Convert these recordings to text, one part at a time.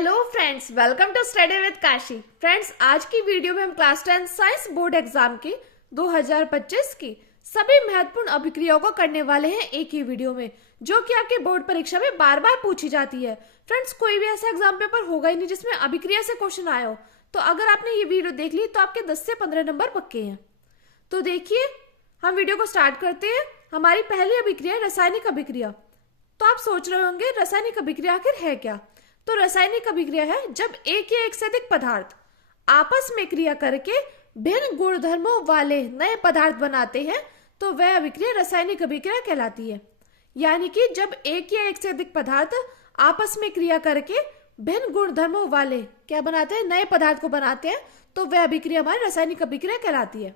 Hello friends, welcome to study with Kashi. Friends, आज की video में हम क्लास 10 साइंस बोर्ड एग्जाम की 2025 की सभी महत्वपूर्ण अभिक्रियाओं को करने वाले हैं एक ही वीडियो में, जो कि आपके बोर्ड परीक्षा में बार बार पूछी जाती है। फ्रेंड्स, कोई भी ऐसा एग्जाम पेपर होगा ही नहीं जिसमें अभिक्रिया से क्वेश्चन आया हो। तो अगर आपने ये वीडियो देख ली तो आपके 10 से 15 नंबर पक्के हैं। तो देखिए, हम वीडियो को स्टार्ट करते हैं। हमारी पहली अभिक्रिया है रासायनिक अभिक्रिया। तो आप सोच रहे होंगे रासायनिक अभिक्रिया आखिर है क्या। तो रासायनिक अभिक्रिया है जब एक या एक से अधिक पदार्थ आपस में क्रिया करके भिन्न गुणधर्मों वाले नए पदार्थ बनाते हैं, तो वह अभिक्रिया रासायनिक अभिक्रिया कहलाती है। यानी कि जब एक या एक से अधिक पदार्थ आपस में क्रिया करके भिन्न गुणधर्मों वाले क्या बनाते हैं, नए पदार्थ को बनाते हैं, तो वह अभिक्रिया हमारी रासायनिक अभिक्रिया कहलाती है।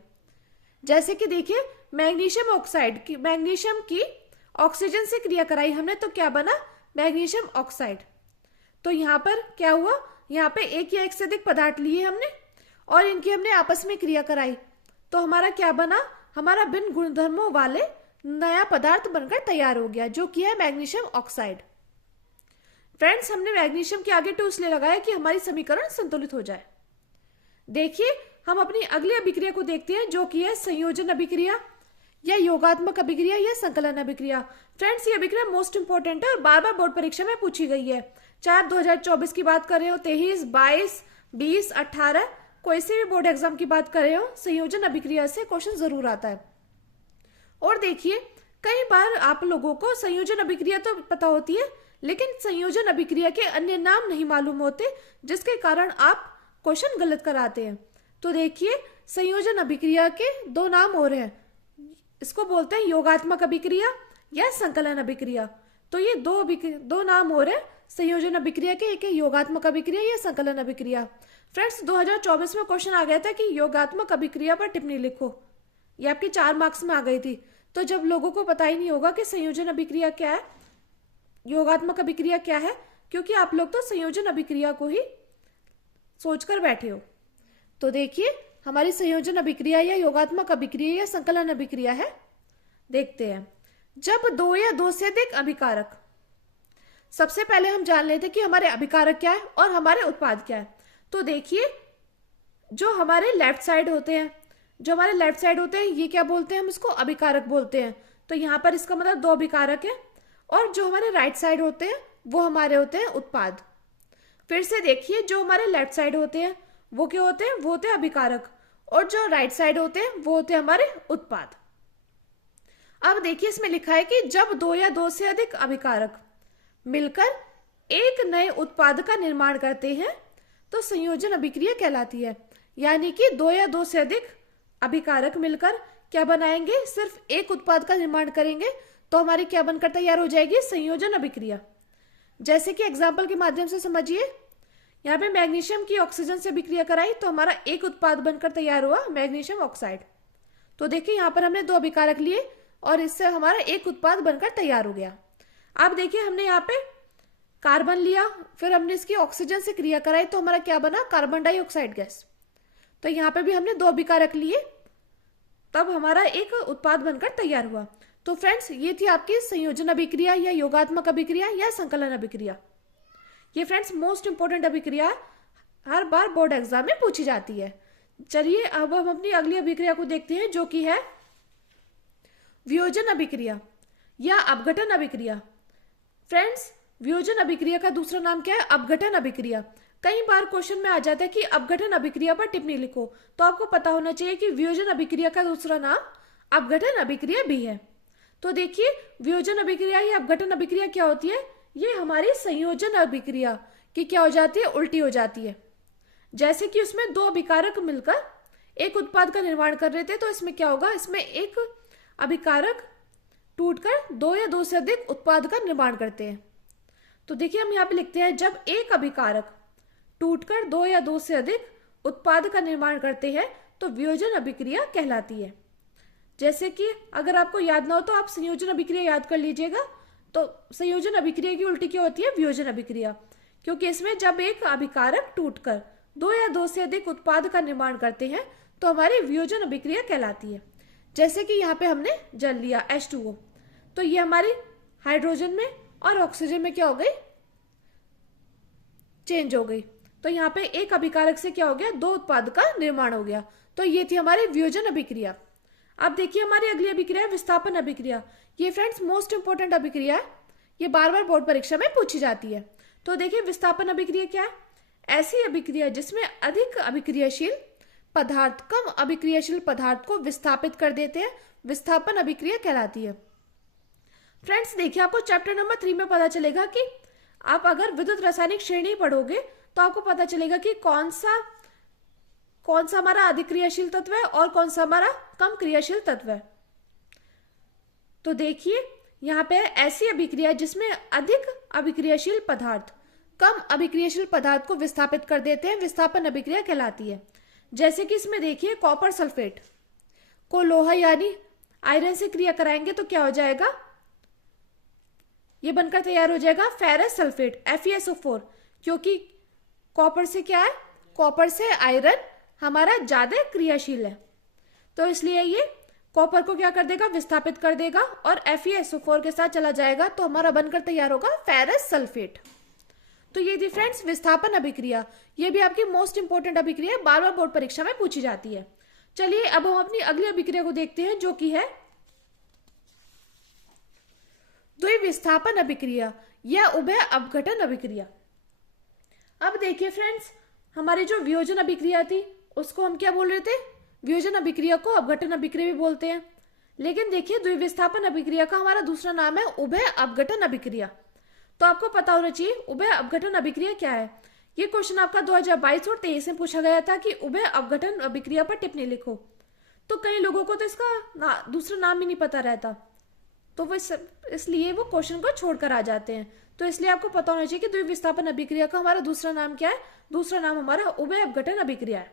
जैसे कि देखिए, मैग्नीशियम की ऑक्सीजन से क्रिया कराई हमने, तो क्या बना, मैग्नीशियम ऑक्साइड। तो यहाँ पर क्या हुआ, यहाँ पे एक या एक से अधिक पदार्थ लिए हमने और इनकी हमने आपस में क्रिया कराई, तो हमारा क्या बना, हमारा भिन्न गुणधर्मों वाले नया पदार्थ बनकर तैयार हो गया, जो कि है मैग्नीशियम ऑक्साइड। फ्रेंड्स, हमने मैग्नीशियम के आगे टू इसलिए लगाया कि हमारी समीकरण संतुलित हो जाए। देखिए, हम अपनी अगली अभिक्रिया को देखते हैं, जो कि है संयोजन अभिक्रिया या योगात्मक अभिक्रिया या संकलन अभिक्रिया। फ्रेंड्स, ये अभिक्रिया मोस्ट इंपोर्टेंट है और बार बार बोर्ड परीक्षा में पूछी गई है। चाहे 2024 की बात कर रहे हो, 23, 22, 20, 18, कोई से भी बोर्ड एग्जाम की बात कर रहे हो, संयोजन अभिक्रिया से क्वेश्चन जरूर आता है। और देखिए, कई बार आप लोगों को संयोजन अभिक्रिया तो पता होती है, लेकिन संयोजन अभिक्रिया के अन्य नाम नहीं मालूम होते, जिसके कारण आप क्वेश्चन गलत कराते हैं। तो देखिए, संयोजन अभिक्रिया के दो नाम और हैं, इसको बोलते हैं योगात्मक अभिक्रिया या संकलन अभिक्रिया। तो ये दो नाम और है संयोजन अभिक्रिया के, एक है योगात्मक अभिक्रिया या संकलन अभिक्रिया। फ्रेंड्स, 2024 में क्वेश्चन आ गया था कि योगात्मक अभिक्रिया पर टिप्पणी लिखो, ये आपके 4 मार्क्स में आ गई थी। तो जब लोगों को पता ही नहीं होगा कि संयोजन अभिक्रिया क्या है, योगात्मक अभिक्रिया क्या है, क्योंकि आप लोग तो संयोजन अभिक्रिया को ही सोचकर बैठे हो। तो देखिए, हमारी संयोजन अभिक्रिया या योगात्मक अभिक्रिया या संकलन अभिक्रिया है। देखते हैं, जब दो या दो से अधिक अभिकारक, सबसे पहले हम जान लेते हैं कि हमारे अभिकारक क्या है और हमारे उत्पाद क्या है। तो देखिए, जो हमारे लेफ्ट साइड होते हैं, ये क्या बोलते हैं, हम इसको अभिकारक बोलते हैं। तो यहाँ पर इसका मतलब 2 अभिकारक है। और जो हमारे राइट साइड होते हैं वो हमारे होते हैं उत्पाद। फिर से देखिए, जो हमारे लेफ्ट साइड होते हैं वो क्या होते हैं, वो होते हैं अभिकारक, और जो राइट साइड होते हैं वो होते हैं हमारे उत्पाद। अब देखिए, इसमें लिखा है कि जब 2 या 2 से अधिक अभिकारक मिलकर एक नए उत्पाद का निर्माण करते हैं, तो संयोजन अभिक्रिया कहलाती है। यानी कि 2 या 2 से अधिक अभिकारक मिलकर क्या बनाएंगे, सिर्फ एक उत्पाद का निर्माण करेंगे, तो हमारी क्या बनकर तैयार हो जाएगी, संयोजन अभिक्रिया। जैसे कि एग्जाम्पल के माध्यम से समझिए, यहाँ पे मैग्नीशियम की ऑक्सीजन से अभिक्रिया कराई, तो हमारा एक उत्पाद बनकर तैयार हुआ मैग्नीशियम ऑक्साइड। तो देखिए, यहाँ पर हमने 2 अभिकारक लिए और इससे हमारा एक उत्पाद बनकर तैयार हो गया। अब देखिए, हमने यहाँ पे कार्बन लिया, फिर हमने इसकी ऑक्सीजन से क्रिया कराई, तो हमारा क्या बना, कार्बन डाइऑक्साइड गैस। तो यहाँ पे भी हमने 2 अभिकारक लिए, तब हमारा एक उत्पाद बनकर तैयार हुआ। तो फ्रेंड्स, ये थी आपकी संयोजन अभिक्रिया या योगात्मक अभिक्रिया या संकलन अभिक्रिया। ये फ्रेंड्स मोस्ट इंपोर्टेंट अभिक्रिया हर बार बोर्ड एग्जाम में पूछी जाती है। चलिए, अब हम अपनी अगली अभिक्रिया को देखते हैं, जो कि है वियोजन अभिक्रिया या अपघटन अभिक्रिया। फ्रेंड्स, वियोजन अभिक्रिया का दूसरा नाम क्या है, अपघटन अभिक्रिया। कई बार क्वेश्चन में आ जाता है कि अपघटन अभिक्रिया पर टिप्पणी लिखो, तो आपको पता होना चाहिए कि वियोजन अभिक्रिया का दूसरा नाम अपघटन अभिक्रिया भी है। तो देखिए, वियोजन अभिक्रिया या अपघटन अभिक्रिया क्या होती है, ये हमारी संयोजन अभिक्रिया की क्या हो जाती है, उल्टी हो जाती है। जैसे कि उसमें 2 अभिकारक मिलकर एक उत्पाद का निर्माण कर रहे थे, तो इसमें क्या होगा, इसमें एक अभिकारक टूटकर 2 या 2 से अधिक उत्पाद का निर्माण करते हैं। तो देखिए, हम यहाँ पे लिखते हैं, जब एक अभिकारक टूटकर 2 या 2 से अधिक उत्पाद का निर्माण करते हैं, तो वियोजन अभिक्रिया कहलाती है। जैसे कि अगर आपको याद ना हो तो आप संयोजन अभिक्रिया याद कर लीजिएगा। तो संयोजन अभिक्रिया की उल्टी क्या होती है, वियोजन अभिक्रिया, क्योंकि इसमें जब एक अभिकारक टूटकर 2 या 2 से अधिक उत्पाद का निर्माण करते हैं, तो हमारी वियोजन अभिक्रिया कहलाती है। जैसे कि यहाँ पे हमने जल लिया H2O, तो ये हमारी हाइड्रोजन में और ऑक्सीजन में क्या हो गई, चेंज हो गई। तो यहाँ पे एक अभिकारक से क्या हो गया, दो उत्पाद का निर्माण हो गया। तो ये थी हमारी वियोजन अभिक्रिया। अब देखिए हमारी अगली अभिक्रिया है विस्थापन अभिक्रिया। ये फ्रेंड्स मोस्ट इंपोर्टेंट अभिक्रिया है, ये बार बार बोर्ड परीक्षा में पूछी जाती है। तो देखिए विस्थापन अभिक्रिया क्या है, ऐसी अभिक्रिया जिसमें अधिक अभिक्रियाशील पदार्थ कम अभिक्रियाशील पदार्थ को विस्थापित कर देते हैं, विस्थापन अभिक्रिया कहलाती है। फ्रेंड्स देखिए आपको चैप्टर नंबर 3 में पता चलेगा कि आप अगर विद्युत रासायनिक श्रेणी पढ़ोगे तो आपको पता चलेगा कि कौन सा हमारा अधिक क्रियाशील तत्व है और कौन सा हमारा कम क्रियाशील तत्व है। तो देखिए यहाँ पे ऐसी अभिक्रिया जिसमें अधिक अभिक्रियाशील पदार्थ कम अभिक्रियाशील पदार्थ को विस्थापित कर देते हैं, विस्थापन अभिक्रिया कहलाती है। जैसे कि इसमें देखिए कॉपर सल्फेट को लोहा यानी आयरन से क्रिया कराएंगे तो क्या हो जाएगा, ये बनकर तैयार हो जाएगा फेरस सल्फेट FeSO4, क्योंकि कॉपर से क्या है, कॉपर से आयरन हमारा ज्यादा क्रियाशील है, तो इसलिए ये कॉपर को क्या कर देगा, विस्थापित कर देगा और FeSO4 के साथ चला जाएगा तो हमारा बनकर तैयार होगा फेरस सल्फेट। तो ये थी फ्रेंड्स विस्थापन अभिक्रिया, ये भी आपकी मोस्ट इंपोर्टेंट अभिक्रिया, बार बार बोर्ड परीक्षा में पूछी जाती है। चलिए अब हम अपनी अगली अभिक्रिया को देखते हैं जो कि है द्विविस्थापन अभिक्रिया या उभय अपघटन अभिक्रिया। अब देखिए फ्रेंड्स हमारी जो वियोजन अभिक्रिया थी उसको हम क्या बोल रहे थे, वियोजन अभिक्रिया को अपघटन अभिक्रिया भी बोलते हैं, लेकिन देखिए द्विविस्थापन अभिक्रिया का हमारा दूसरा नाम है उभय अपघटन अभिक्रिया। तो आपको पता होना चाहिए उभय अपघटन अभिक्रिया क्या है। ये क्वेश्चन आपका 2022 और 2023 में पूछा गया था कि उभय अपघटन अभिक्रिया पर टिप्पणी लिखो। तो कई लोगों को तो इसका दूसरा नाम ही नहीं पता रहता, तो वो इसलिए वो क्वेश्चन को छोड़कर आ जाते हैं। तो इसलिए आपको पता होना चाहिए कि द्विविस्थापन अभिक्रिया का हमारा दूसरा नाम क्या है, दूसरा नाम हमारा उभय अपघटन अभिक्रिया है।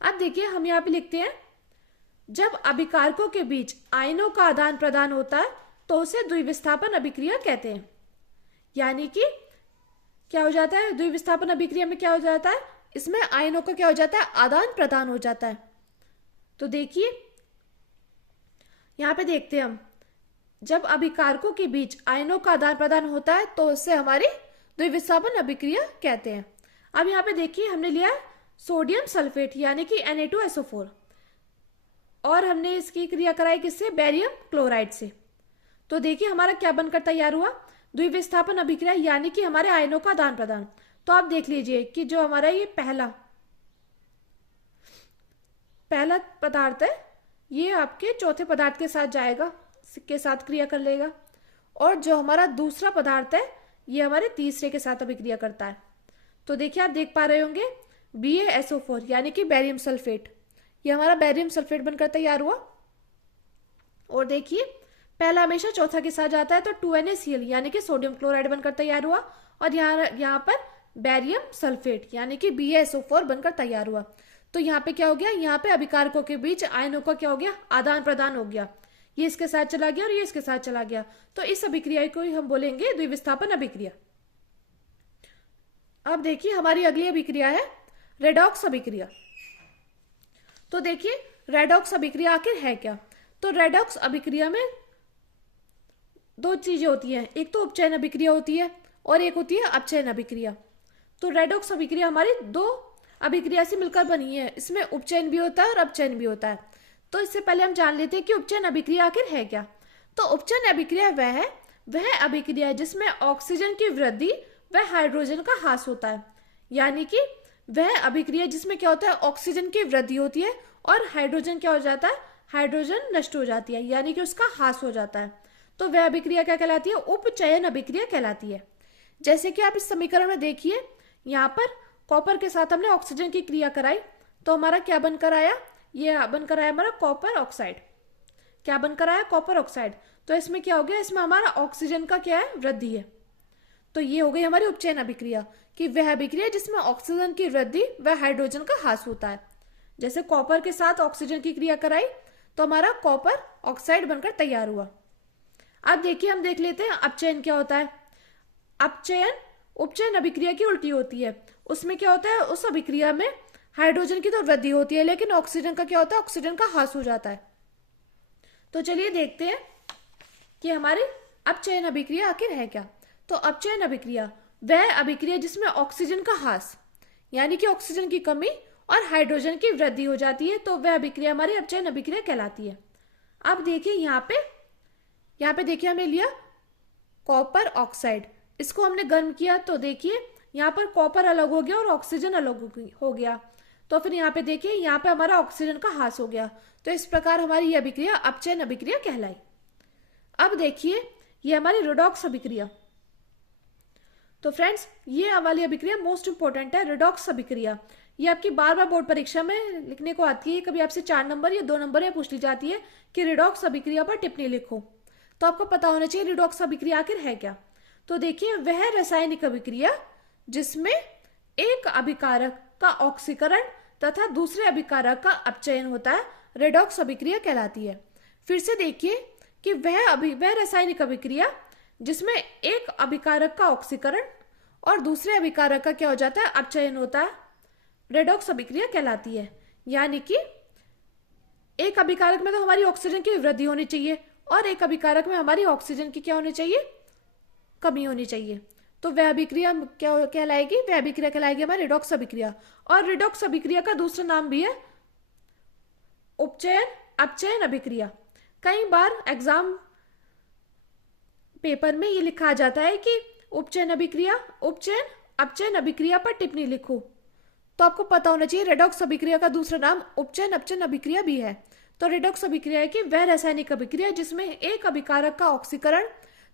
अब देखिए हम यहाँ पे लिखते हैं जब अभिकारकों के बीच आयनों का आदान प्रदान होता है तो उसे द्विविस्थापन अभिक्रिया कहते हैं। यानी कि क्या हो जाता है, द्विविस्थापन अभिक्रिया में क्या हो जाता है, इसमें आयनों का क्या हो जाता है, आदान प्रदान हो जाता है। तो देखिए यहां पे देखते हैं हम जब अभिकारकों के बीच आयनों का आदान प्रदान होता है तो उससे हमारी द्विविस्थापन अभिक्रिया कहते हैं। अब यहाँ पे देखिए हमने लिया सोडियम सल्फेट यानी कि Na2SO4 और हमने इसकी क्रिया कराई किससे, बेरियम क्लोराइड से। तो देखिए हमारा क्या बनकर तैयार हुआ, द्विविस्थापन अभिक्रिया यानी कि हमारे आयनों का आदान प्रदान। तो आप देख लीजिए कि जो हमारा ये पहला पदार्थ है ये आपके चौथे पदार्थ के साथ जाएगा, के साथ क्रिया कर लेगा, और जो हमारा दूसरा पदार्थ है ये हमारे तीसरे के साथ अभिक्रिया करता है। तो देखिए आप देख पा रहे होंगे BaSO4 यानी कि बेरियम सल्फेट, ये हमारा बेरियम सल्फेट बनकर तैयार हुआ। और देखिए पहला हमेशा चौथा के साथ जाता है तो 2NaCl यानी कि सोडियम क्लोराइड बनकर तैयार हुआ, और यहाँ पर बेरियम सल्फेट यानी कि BaSO4 बनकर तैयार हुआ। तो यहाँ पे क्या हो गया, यहाँ पे अभिकारकों के बीच आयनों का क्या हो गया, आदान प्रदान हो गया, ये इसके साथ चला गया और ये इसके साथ चला गया। तो इस अभिक्रिया को ही हम बोलेंगे द्विविस्थापन अभिक्रिया। अब देखिए हमारी अगली अभिक्रिया है रेडॉक्स अभिक्रिया। तो देखिए रेडॉक्स अभिक्रिया आखिर है क्या, तो रेडॉक्स अभिक्रिया में दो चीजें होती हैं, एक तो उपचयन अभिक्रिया होती है और एक होती है अपचयन अभिक्रिया। तो रेडॉक्स अभिक्रिया हमारी दो अभिक्रिया से मिलकर बनी है, इसमें उपचयन भी होता है और अपचयन भी होता है। तो इससे पहले हम जान लेते हैं कि उपचयन अभिक्रिया आखिर है क्या। तो उपचयन अभिक्रिया वह अभिक्रिया जिसमें ऑक्सीजन की वृद्धि व हाइड्रोजन का ह्रास होता है। यानी कि वह अभिक्रिया जिसमें क्या होता है, ऑक्सीजन की वृद्धि होती है और हाइड्रोजन क्या हो जाता है, हाइड्रोजन नष्ट हो जाती है, यानी कि उसका ह्रास हो जाता है। तो वह अभिक्रिया क्या कहलाती है, उपचयन अभिक्रिया कहलाती है। जैसे कि आप इस समीकरण में देखिए यहाँ पर कॉपर के साथ हमने ऑक्सीजन की क्रिया कराई तो हमारा क्या बनकर आया, ये बनकर आया हमारा कॉपर ऑक्साइड। क्या बनकर आया, कॉपर ऑक्साइड। तो इसमें क्या हो गया, इसमें हमारा ऑक्सीजन का क्या है, वृद्धि है। तो ये हो गई हमारी उपचयन अभिक्रिया कि वह अभिक्रिया जिसमें ऑक्सीजन की वृद्धि व हाइड्रोजन का ह्रास होता है। जैसे कॉपर के साथ ऑक्सीजन की क्रिया कराई तो हमारा कॉपर ऑक्साइड बनकर तैयार हुआ। अब देखिए हम देख लेते हैं अपचयन क्या होता है। अपचयन उपचयन अभिक्रिया की उल्टी होती है। उसमें क्या होता है, उस अभिक्रिया में हाइड्रोजन की तो वृद्धि होती है लेकिन ऑक्सीजन का क्या होता है, ऑक्सीजन का ह्रास हो जाता है। तो चलिए देखते हैं कि हमारी अपचयन अभिक्रिया आखिर है क्या। तो अपचयन अभिक्रिया वह अभिक्रिया जिसमें ऑक्सीजन का ह्रास यानी कि ऑक्सीजन की कमी और हाइड्रोजन की वृद्धि हो जाती है, तो वह अभिक्रिया हमारी अपचयन अभिक्रिया कहलाती है। अब देखिए यहाँ पे देखिए हमने लिया कॉपर ऑक्साइड, इसको हमने गर्म किया तो देखिए यहाँ पर कॉपर अलग हो गया और ऑक्सीजन अलग हो गया। तो फिर यहाँ पे देखिए यहाँ पे हमारा ऑक्सीजन का ह्रास हो गया। तो इस प्रकार हमारी यह अभिक्रिया अपचयन अभिक्रिया कहलाई। अब देखिए ये हमारी रेडॉक्स अभिक्रिया। तो फ्रेंड्स ये वाली अभिक्रिया मोस्ट इंपॉर्टेंट है, रेडॉक्स अभिक्रिया। ये आपकी बार बार बोर्ड परीक्षा में लिखने को आती है, कभी आपसे 4 नंबर या 2 नंबर में पूछ ली जाती है कि रेडॉक्स अभिक्रिया पर टिप्पणी लिखो। तो आपको पता होना चाहिए रेडॉक्स अभिक्रिया आखिर है क्या। तो देखिए वह रासायनिक अभिक्रिया जिसमें एक अभिकारक का ऑक्सीकरण तथा दूसरे अभिकारक का अपचयन होता है, रेडॉक्स अभिक्रिया कहलाती है। फिर से देखिए कि वह रासायनिक अभिक्रिया जिसमें एक अभिकारक का ऑक्सीकरण और दूसरे अभिकारक का क्या हो जाता है, अपचयन होता है, रेडॉक्स अभिक्रिया कहलाती है। यानी कि एक अभिकारक में तो हमारी ऑक्सीजन की वृद्धि होनी चाहिए और एक अभिकारक में हमारी ऑक्सीजन की क्या होनी चाहिए, कमी होनी चाहिए। तो वह अभिक्रिया क्या कहलाएगी, वह अभिक्रिया कहलाएगी हमारी रेडॉक्स अभिक्रिया। और रेडॉक्स अभिक्रिया का दूसरा नाम भी है उपचयन अपचयन अभिक्रिया। कई बार एग्जाम पेपर में ये लिखा जाता है कि उपचयन अपचयन अभिक्रिया पर टिप्पणी लिखो। तो आपको पता होना चाहिए रेडॉक्स अभिक्रिया का दूसरा नाम उपचयन अपचयन अभिक्रिया भी है। तो रेडॉक्स अभिक्रिया है कि वह रासायनिक अभिक्रिया जिसमें एक अभिकारक का ऑक्सीकरण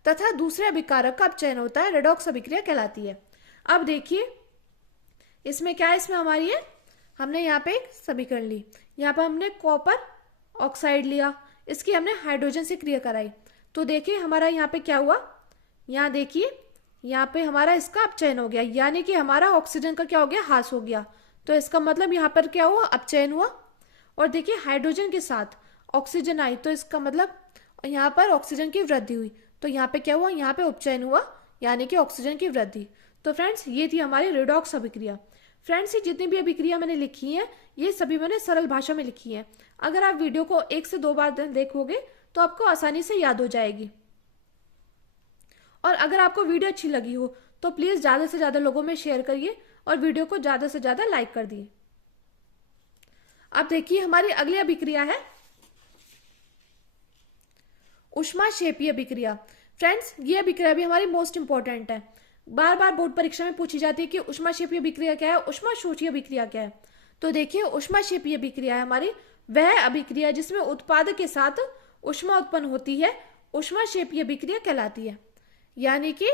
तथा दूसरे अभिकारक का अपचयन होता है, रेडॉक्स अभिक्रिया कहलाती है। अब देखिए इसमें क्या है, इसमें हमारी है, हमने यहाँ पे एक समीकरण ली, यहाँ पर हमने कॉपर ऑक्साइड लिया, इसकी हमने हाइड्रोजन से क्रिया कराई। तो देखिए हमारा यहाँ पे क्या हुआ, यहाँ देखिए यहाँ पे हमारा इसका अपचयन हो गया, यानी कि हमारा ऑक्सीजन का क्या हो गया, ह्रास हो गया। तो इसका मतलब यहाँ पर क्या हुआ, अपचयन हुआ। और देखिए हाइड्रोजन के साथ ऑक्सीजन आई तो इसका मतलब यहाँ पर ऑक्सीजन की वृद्धि हुई। तो यहाँ पे क्या हुआ, यहाँ पे उपचयन हुआ यानी कि ऑक्सीजन की वृद्धि। तो फ्रेंड्स ये थी हमारी रेडॉक्स अभिक्रिया। फ्रेंड्स ये जितनी भी अभिक्रिया मैंने लिखी है ये सभी मैंने सरल भाषा में लिखी है। अगर आप वीडियो को 1 से 2 बार देखोगे तो आपको आसानी से याद हो जाएगी। और अगर आपको वीडियो अच्छी लगी हो तो प्लीज ज्यादा से ज्यादा लोगों में शेयर करिए और वीडियो को ज्यादा से ज्यादा लाइक कर दिए। अब देखिए हमारी अगली अभिक्रिया है ऊष्माक्षेपीय अभिक्रिया। फ्रेंड्स ये अभिक्रिया भी हमारी मोस्ट इंपॉर्टेंट है, बार बार बोर्ड परीक्षा में पूछी जाती है कि ऊष्माक्षेपीय अभिक्रिया क्या है, ऊष्माशोषीय अभिक्रिया क्या है। तो देखिए ऊष्माक्षेपीय अभिक्रिया है हमारी वह अभिक्रिया जिसमें उत्पाद के साथ ऊष्मा उत्पन्न होती है, ऊष्माक्षेपीय अभिक्रिया कहलाती है। यानी कि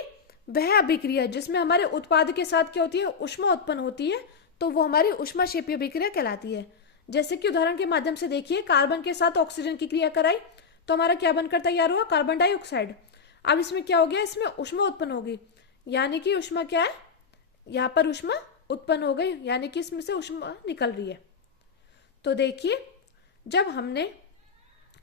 वह अभिक्रिया जिसमें हमारे उत्पाद के साथ क्या होती है, ऊष्मा उत्पन्न होती है, तो वो हमारी ऊष्माक्षेपीय अभिक्रिया कहलाती है। जैसे कि उदाहरण के माध्यम से देखिए कार्बन के साथ ऑक्सीजन की क्रिया कराई तो हमारा क्या बनकर तैयार हुआ, कार्बन डाइऑक्साइड। अब इसमें क्या हो गया, इसमें ऊष्मा उत्पन्न होगी, यानी कि ऊष्मा क्या है, यहाँ पर ऊष्मा उत्पन्न हो गई, यानी कि इसमें से ऊष्मा निकल रही है। तो देखिए जब हमने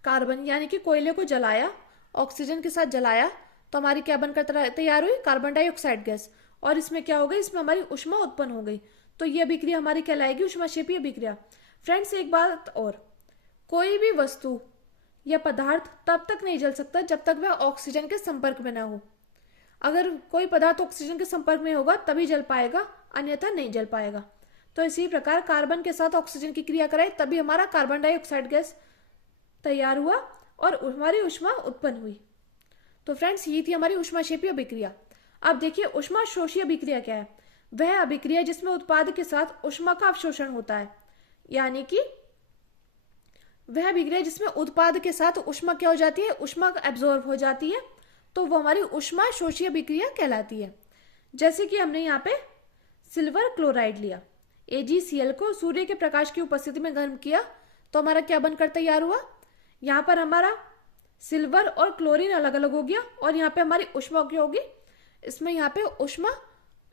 कार्बन यानी कि कोयले को जलाया, ऑक्सीजन के साथ जलाया तो हमारी क्या बनकर तैयार हुई, कार्बन डाइऑक्साइड गैस। और इसमें क्या हो गई, इसमें हमारी ऊष्मा उत्पन्न हो गई। तो ये अभिक्रिया हमारी कहलाएगी ऊष्माक्षेपीय अभिक्रिया। फ्रेंड्स एक बात और, कोई भी वस्तु या पदार्थ तब तक नहीं जल सकता जब तक वह ऑक्सीजन के संपर्क में न हो। अगर कोई पदार्थ ऑक्सीजन के संपर्क में होगा तभी जल पाएगा, अन्यथा नहीं जल पाएगा। तो इसी प्रकार कार्बन के साथ ऑक्सीजन की क्रिया कराई तभी हमारा कार्बन डाइऑक्साइड गैस तैयार हुआ और हमारी ऊष्मा उत्पन्न हुई। तो फ्रेंड्स ये थी हमारी ऊष्माक्षेपीय अभिक्रिया। अब देखिए ऊष्माशोषीय अभिक्रिया क्या है, वह अभिक्रिया जिसमें उत्पाद के साथ ऊष्मा का अवशोषण होता है, यानी कि वह अभिक्रिया जिसमें उत्पाद के साथ ऊष्मा क्या हो जाती है, ऊष्मा एब्जॉर्ब हो जाती है, तो वो हमारी ऊष्माशोषीय अभिक्रिया कहलाती है। जैसे कि हमने यहाँ पे सिल्वर क्लोराइड लिया, AgCl को सूर्य के प्रकाश की उपस्थिति में गर्म किया तो हमारा क्या बनकर तैयार हुआ, यहाँ पर हमारा सिल्वर और क्लोरीन अलग अलग हो गया और यहाँ पे हमारी ऊष्मा क्या होगी, इसमें यहाँ पे ऊष्मा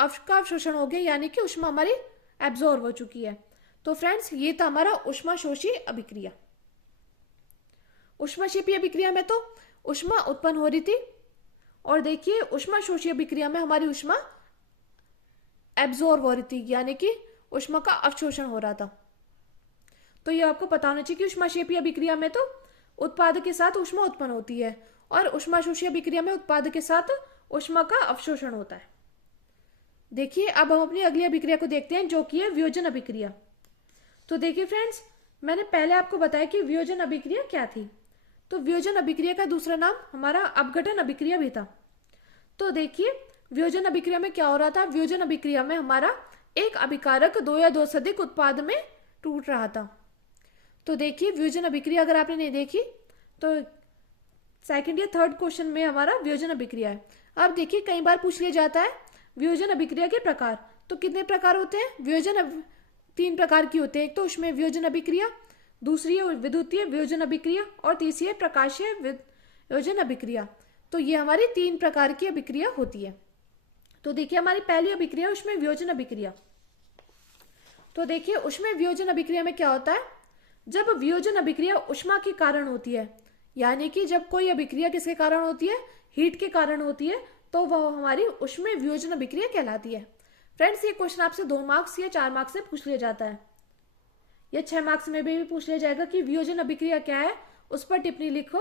का अवशोषण हो गया, यानी कि ऊष्मा हमारी एब्जॉर्ब हो चुकी है। तो फ्रेंड्स ये था हमारा ऊष्माशोषी अभिक्रिया। ऊष्माक्षेपीय अभिक्रिया में तो ऊष्मा उत्पन्न हो रही थी और देखिए ऊष्माशोषी अभिक्रिया में हमारी ऊष्मा एब्जॉर्ब हो रही थी, यानी कि ऊष्मा का अवशोषण हो रहा था। तो ये आपको पता होना चाहिए कि ऊष्माक्षेपीय अभिक्रिया में तो उत्पाद के साथ ऊष्मा उत्पन्न होती है और ऊष्माशोषी अभिक्रिया में उत्पाद के साथ ऊष्मा का अवशोषण होता है। देखिए अब हम अपनी अगली अभिक्रिया को देखते हैं जो कि है वियोजन अभिक्रिया। तो देखिए फ्रेंड्स, मैंने पहले आपको बताया कि वियोजन अभिक्रिया क्या थी। तो वियोजन अभिक्रिया का दूसरा नाम हमारा अपघटन अभिक्रिया भी था। तो देखिए वियोजन अभिक्रिया में क्या हो रहा था, वियोजन अभिक्रिया में हमारा एक अभिकारक दो या दो से अधिक उत्पाद में टूट रहा था। तो देखिए वियोजन अभिक्रिया अगर आपने नहीं देखी तो सेकंड या थर्ड क्वेश्चन में हमारा वियोजन अभिक्रिया है। अब देखिए कई बार पूछ लिया जाता है वियोजन अभिक्रिया के प्रकार। तो कितने प्रकार होते हैं वियोजन? 3 प्रकार की होते हैं। एक तो उसमें वियोजन अभिक्रिया, दूसरी है विद्युतीय वियोजन अभिक्रिया और तीसरी है प्रकाशीय वियोजन अभिक्रिया। तो ये हमारी 3 प्रकार की अभिक्रिया होती है। तो देखिए हमारी पहली अभिक्रिया उसमें वियोजन अभिक्रिया। तो देखिए उसमें वियोजन अभिक्रिया में क्या होता है, जब वियोजन अभिक्रिया ऊष्मा के कारण होती है, यानी कि जब कोई अभिक्रिया किसके कारण होती है, हीट के कारण होती है, तो वह हमारी उसमें वियोजन अभिक्रिया कहलाती है। फ्रेंड्स ये क्वेश्चन आपसे 2 मार्क्स या 4 मार्क्स से पूछ लिया जाता है, या 6 मार्क्स में भी पूछ लिया जाएगा कि वियोजन अभिक्रिया क्या है, उस पर टिप्पणी लिखो,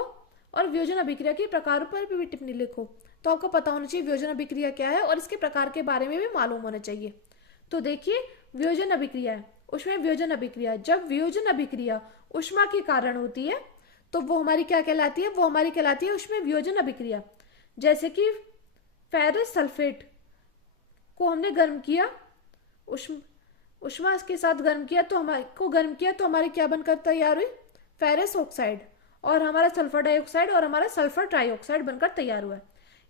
और वियोजन अभिक्रिया के प्रकारों पर भी टिप्पणी लिखो। तो आपको पता होना चाहिए वियोजन अभिक्रिया क्या है और इसके प्रकार के बारे में भी मालूम होना चाहिए। तो देखिए वियोजन अभिक्रिया है, उसमें वियोजन अभिक्रिया, जब वियोजन अभिक्रिया ऊष्मा के कारण होती है तो वो हमारी क्या कहलाती है, वो हमारी कहलाती है उसमें वियोजन अभिक्रिया। जैसे कि फेरस सल्फेट को हमने गर्म किया, ऊष्मा के साथ गर्म किया तो हमारे क्या बनकर तैयार हुई, फेरस ऑक्साइड, और हमारा सल्फर डाइऑक्साइड और हमारा सल्फर ट्राइऑक्साइड बनकर तैयार हुआ है।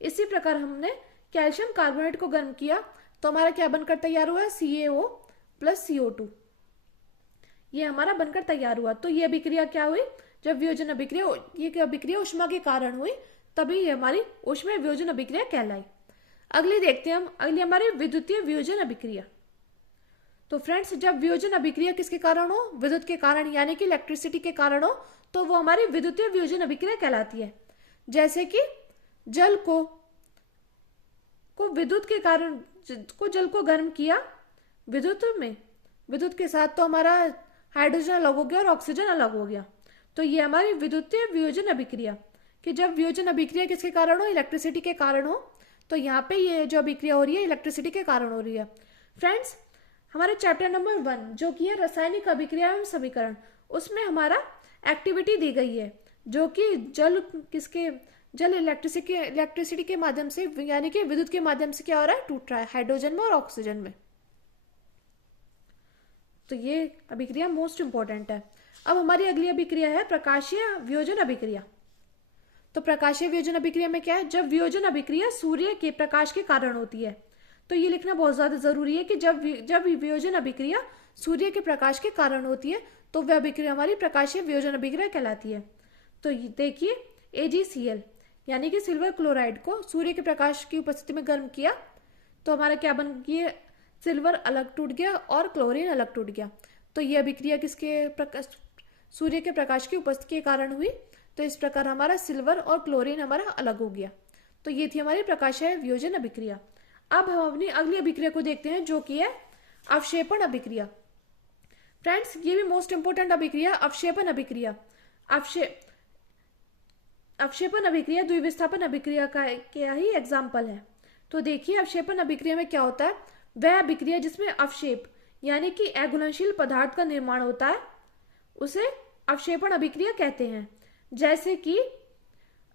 इसी प्रकार हमने कैल्शियम कार्बोनेट को गर्म किया तो हमारा क्या बनकर तैयार हुआ है, CaO प्लस CO2, ये हमारा बनकर तैयार हुआ। तो ये अभिक्रिया क्या हुई, जब वियोजन अभिक्रिया, ये अभिक्रिया ऊष्मा के कारण हुई, तभी ये हमारी ऊष्मीय वियोजन अभिक्रिया कहलाई। अगली देखते हैं हम, अगली हमारी विद्युतीय वियोजन अभिक्रिया। तो फ्रेंड्स जब वियोजन अभिक्रिया किसके कारण हो, विद्युत के कारण, यानी कि इलेक्ट्रिसिटी के कारण हो, तो वो हमारी विद्युतीय वियोजन अभिक्रिया कहलाती है। जैसे कि जल को विद्युत के कारण जल को गर्म किया विद्युत के साथ, तो हमारा हाइड्रोजन अलग हो गया और ऑक्सीजन अलग हो गया। तो ये हमारी विद्युतीय वियोजन अभिक्रिया, कि जब वियोजन अभिक्रिया किसके कारण हो, इलेक्ट्रिसिटी के कारण हो। तो यहाँ पे ये जो अभिक्रिया हो रही है इलेक्ट्रिसिटी के कारण हो रही है। फ्रेंड्स हमारे चैप्टर नंबर 1 जो कि है रासायनिक अभिक्रिया एवं समीकरण, उसमें हमारा एक्टिविटी दी गई है जो कि जल इलेक्ट्रिसिटी के माध्यम से, यानी कि विद्युत के माध्यम से क्या हो रहा है, टूट रहा है हाइड्रोजन में और ऑक्सीजन में। तो ये अभिक्रिया मोस्ट इंपॉर्टेंट है। अब हमारी अगली अभिक्रिया है प्रकाशीय वियोजन अभिक्रिया। तो प्रकाशीय वियोजन अभिक्रिया में क्या है, जब वियोजन अभिक्रिया सूर्य के प्रकाश के कारण होती है। तो ये लिखना बहुत ज्यादा जरूरी है कि जब वियोजन अभिक्रिया सूर्य के प्रकाश के कारण होती है तो वह अभिक्रिया हमारी प्रकाशीय वियोजन अभिक्रिया कहलाती है। तो देखिए AgCl यानी कि सिल्वर क्लोराइड को सूर्य के प्रकाश की उपस्थिति में गर्म किया तो हमारा क्या बन गया, सिल्वर अलग टूट गया और क्लोरीन अलग टूट गया। तो ये अभिक्रिया सूर्य के प्रकाश की उपस्थिति के कारण हुई। तो इस प्रकार हमारा सिल्वर और क्लोरीन हमारा अलग हो गया। तो ये थी हमारी प्रकाशीय वियोजन अभिक्रिया। अब हम अपनी अगली अभिक्रिया को देखते हैं जो कि है अवक्षेपण अभिक्रिया। फ्रेंड्स ये भी मोस्ट इंपोर्टेंट अभिक्रिया, अवक्षेपण अभिक्रिया। अवक्षेपण अभिक्रिया द्विविस्थापन अभिक्रिया का ही एग्जाम्पल है। तो देखिए अवक्षेपण अभिक्रिया में क्या होता है, वह अभिक्रिया जिसमें अवक्षेप यानी कि अघुलनशील पदार्थ का निर्माण होता है उसे अवक्षेपण अभिक्रिया कहते हैं। जैसे कि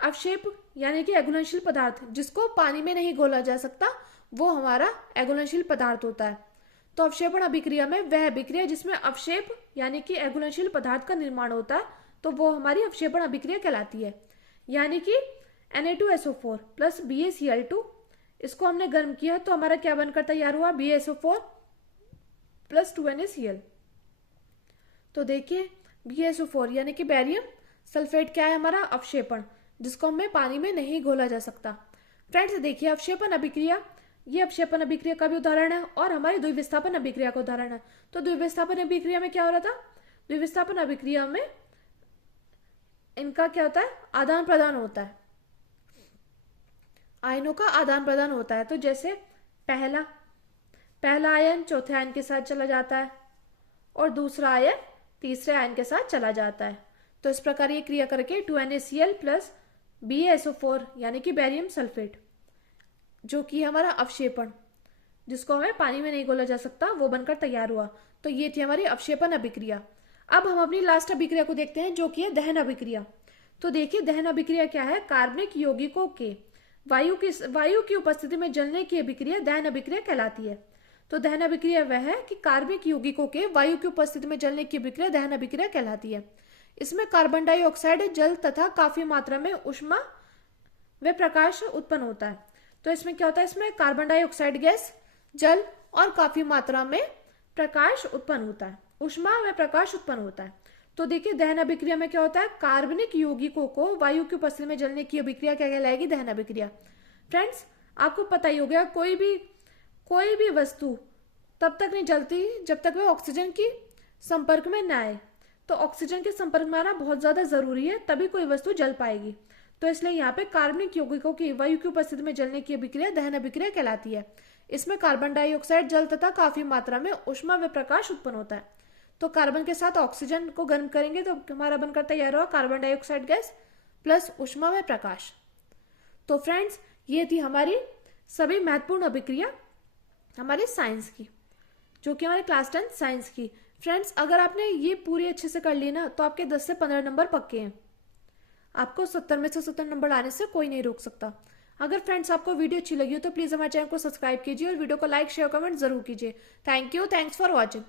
अवक्षेप यानी कि अघुलनशील पदार्थ जिसको पानी में नहीं घोला जा सकता वो हमारा अघुलनशील पदार्थ होता है। तो अवक्षेपण अभिक्रिया में वह अभिक्रिया जिसमें अवक्षेप यानी कि अघुलनशील पदार्थ का निर्माण होता है तो वो हमारी अवक्षेपण अभिक्रिया कहलाती है। यानी कि Na2SO4 प्लस BaCl2, इसको हमने गर्म किया तो हमारा क्या बनकर तैयार हुआ, BaSO4 प्लस 2NaCl। तो देखिए BaSO4 यानी कि बैरियम सल्फेट क्या है हमारा अवक्षेपण, जिसको हमें पानी में नहीं घोला जा सकता। फ्रेंड्स देखिए अवक्षेपण अभिक्रिया, ये अवक्षेपण अभिक्रिया का भी उदाहरण है और हमारी द्विविस्थापन अभिक्रिया का उदाहरण है। तो द्विविस्थापन अभिक्रिया में क्या हो रहा था, द्विविस्थापन अभिक्रिया में इनका क्या होता है, आदान प्रदान होता है, आयनों का आदान प्रदान होता है। तो जैसे पहला आयन चौथे आयन के साथ चला जाता है और दूसरा आयन तीसरे आयन के साथ चला जाता है। तो इस प्रकार ये क्रिया करके 2NaCl प्लस BaSO4 यानी कि बैरियम सल्फेट जो कि हमारा अवक्षेपण जिसको हमें पानी में नहीं घोला जा सकता, वो बनकर तैयार हुआ। तो ये थी हमारी अवक्षेपण अभिक्रिया। अब हम अपनी लास्ट अभिक्रिया को देखते हैं, जो कि है दहन अभिक्रिया। तो देखिए दहन अभिक्रिया क्या है, कार्बनिक यौगिकों के वायु की उपस्थिति में जलने की अभिक्रिया दहन अभिक्रिया कहलाती है। तो दहन अभिक्रिया वह है कि कार्बनिक यौगिकों के वायु की उपस्थिति में जलने की अभिक्रिया दहन अभिक्रिया कहलाती है। इसमें कार्बन डाइऑक्साइड, जल तथा काफी मात्रा में ऊष्मा व प्रकाश उत्पन्न होता है। तो इसमें क्या होता है, इसमें कार्बन डाइऑक्साइड गैस, जल और काफी मात्रा में प्रकाश उत्पन्न होता है, ऊष्मा व प्रकाश उत्पन्न होता है। तो देखिए दहन अभिक्रिया में क्या होता है, कार्बनिक यौगिकों को वायु की उपस्थिति में जलने की अभिक्रिया क्या कहलाएगी, दहन अभिक्रिया। फ्रेंड्स आपको पता ही हो गया, कोई भी वस्तु तब तक नहीं जलती जब तक वह ऑक्सीजन की संपर्क में न आए। तो ऑक्सीजन के संपर्क में आना बहुत ज्यादा जरूरी है, तभी कोई वस्तु जल पाएगी। तो इसलिए यहाँ पे कार्बनिक यौगिकों की वायु की उपस्थिति में जलने की अभिक्रिया दहन अभिक्रिया कहलाती है। इसमें कार्बन डाइऑक्साइड, जल तथा काफी मात्रा में ऊष्मा व प्रकाश उत्पन्न होता है। तो कार्बन के साथ ऑक्सीजन को गर्म करेंगे तो हमारा बनकर तैयार हुआ कार्बन डाइऑक्साइड गैस प्लस ऊष्मा व प्रकाश। तो फ्रेंड्स ये थी हमारी सभी महत्वपूर्ण अभिक्रिया हमारे साइंस की, जो कि हमारे क्लास 10 साइंस की। फ्रेंड्स अगर आपने ये पूरी अच्छे से कर ली ना, तो आपके 10 से 15 नंबर पक्के हैं। आपको 70 में से 70 नंबर आने से कोई नहीं रोक सकता। अगर फ्रेंड्स आपको वीडियो अच्छी लगी हो तो प्लीज हमारे चैनल को सब्सक्राइब कीजिए और वीडियो को लाइक, शेयर, कमेंट जरूर कीजिए। Thank you, thanks for watching.